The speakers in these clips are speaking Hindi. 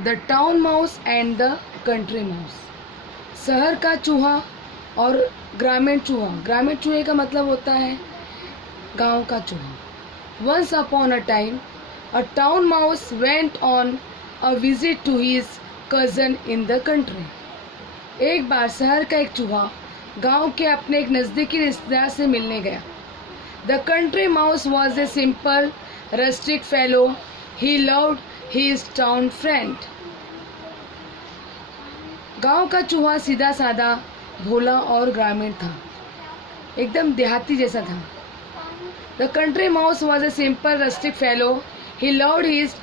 The town mouse and the country mouse. शहर का चूहा और ग्रामीण चूहा। ग्रामीण चूहे का मतलब होता है गांव का चूहा। Once upon a time a town mouse went on a visit to his cousin in the country. एक बार शहर का एक चूहा गांव के अपने एक नज़दीकी रिश्तेदार से मिलने गया। The country mouse was a simple rustic fellow. He loved his town friend. गांव का चूहा सीधा साधा, भोला और ग्रामीण था, एकदम देहाती जैसा था। The country mouse was a simple rustic fellow. He loved his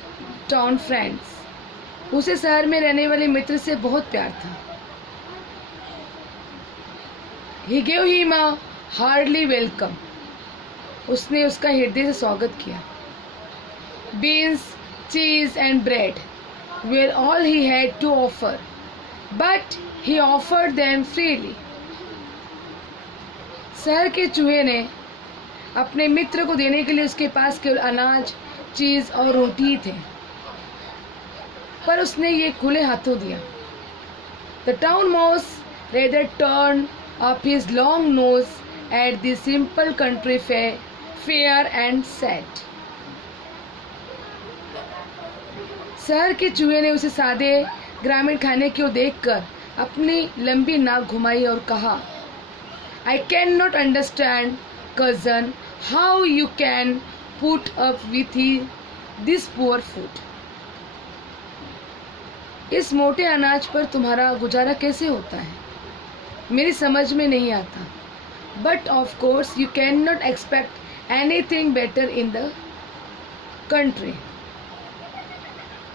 town friends. उसे शहर में रहने वाले मित्र से बहुत प्यार था। He gave him a hardly welcome. उसने उसका हृदय से स्वागत किया। Beans, cheese and bread were all he had to offer, but he offered them freely. शहर के चूहे ने अपने मित्र को देने के लिए उसके पास केवल अनाज, चीज और रोटी ही थे, पर उसने ये खुले हाथों दिया। The town mouse rather turned up his long nose at the simple country fare and said, शहर के चूहे ने उसे सादे ग्रामीण खाने की ओर देखकर अपनी लंबी नाक घुमाई और कहा, I can not understand cousin how you can put up with this poor food. इस मोटे अनाज पर तुम्हारा गुजारा कैसे होता है, मेरी समझ में नहीं आता। But of course you can not expect anything better in the country.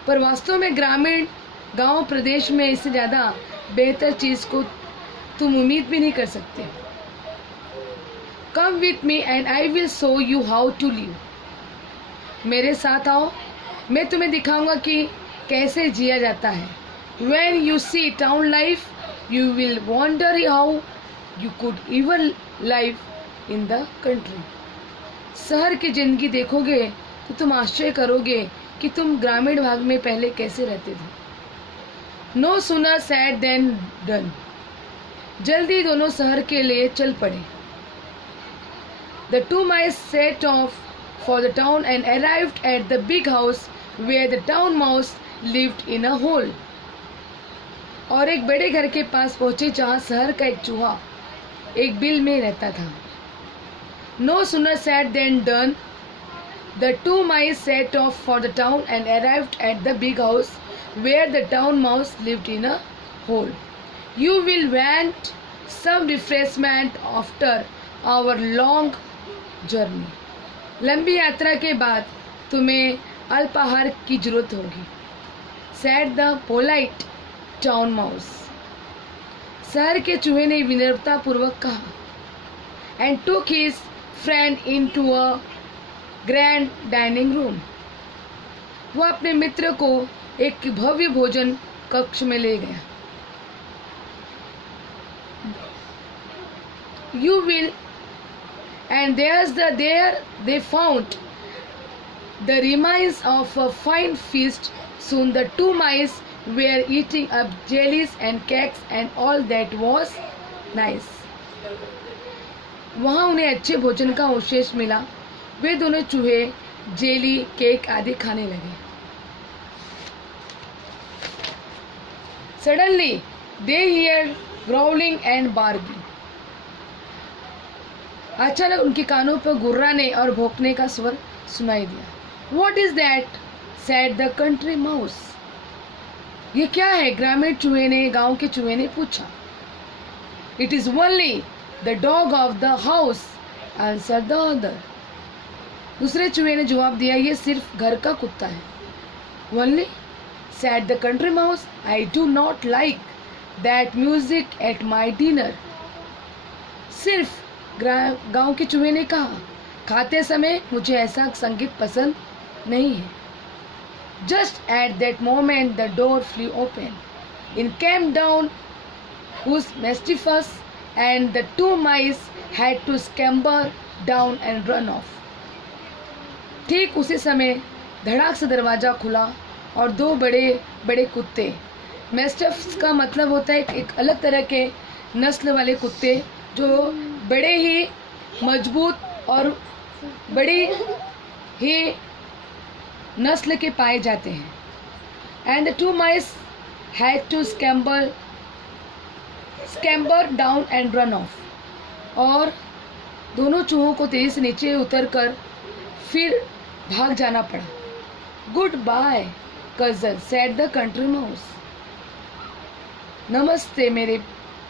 पर वास्तव में ग्रामीण गांव प्रदेश में इससे ज़्यादा बेहतर चीज़ को तुम उम्मीद भी नहीं कर सकते। Come with me and I will show you how to live. मेरे साथ आओ, मैं तुम्हें दिखाऊंगा कि कैसे जिया जाता है। When you see town life, you will wonder how you could even live in the country. शहर की जिंदगी देखोगे तो तुम आश्चर्य करोगे कि तुम ग्रामीण भाग में पहले कैसे रहते थे। No sooner said than done. जल्दी दोनों शहर के लिए चल पड़े। The two mice set off for the town and arrived at the big house where the town mouse lived in a hole. और एक बड़े घर के पास पहुंचे जहां शहर का एक चूहा एक बिल में रहता था। No sooner said than done. The two mice set off for the town and arrived at the big house where the town mouse lived in a hole. You will want some refreshment after our long journey. लंबी यात्रा के बाद तुम्हें अल्पाहार की जरूरत होगी, said the polite town mouse. शहर के चूहे ने विनम्रता पूर्वक कहा, and took his friend into a grand dining room. वह अपने मित्र को एक भव्य भोजन कक्ष में ले गया। You will and there they found the remains of a fine feast. Soon the two mice were eating up jellies and cakes and all that was nice. वहाँ उन्हें अच्छे भोजन का अवशेष मिला। वे दोनों चूहे जेली, केक आदि खाने लगे। Suddenly they hear growling and barging. अचानक उनके कानों पर गुर्राने और भौंकने का स्वर सुनाई दिया। What is that? said the country mouse. ये क्या है? ग्रामीण चूहे ने गांव के चूहे ने पूछा। It is only the dog of the house, answered the other. दूसरे चूहे ने जवाब दिया, ये सिर्फ घर का कुत्ता है। Only, said the country mouse, I do not like that music at my dinner. सिर्फ गांव के चूहे ने कहा, खाते समय मुझे ऐसा संगीत पसंद नहीं है। Just at that moment the door flew open. In came down whose mischievous and the two mice had to scamper down and run off. ठीक उसी समय धड़ाक से दरवाजा खुला और 2 बड़े बड़े कुत्ते। मैस्टिफ्स का मतलब होता है एक अलग तरह के नस्ल वाले कुत्ते जो बड़े ही मजबूत और बड़ी ही नस्ल के पाए जाते हैं। And the 2 mice had to scamper down and run off। और दोनों चूहों को तेजी से नीचे उतरकर फिर भाग जाना पड़ा। Good bye cousin said the country mouse. नमस्ते मेरे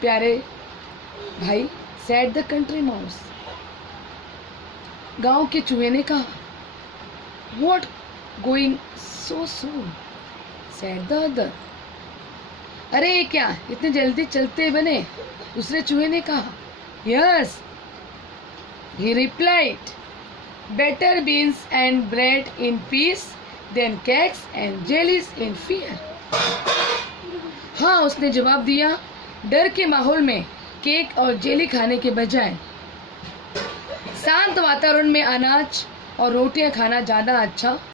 प्यारे भाई, सेड द कंट्री माउस, गांव के चूहे ने कहा। What going so soon, said the other. अरे ये क्या, इतने जल्दी चलते बने, दूसरे चूहे ने कहा। Yes, he replied, better beans and bread in peace than cakes and jellies in fear। हाँ, उसने जवाब दिया, डर के माहौल में केक और जेली खाने के बजाय शांत वातावरण में अनाज और रोटियां खाना ज़्यादा अच्छा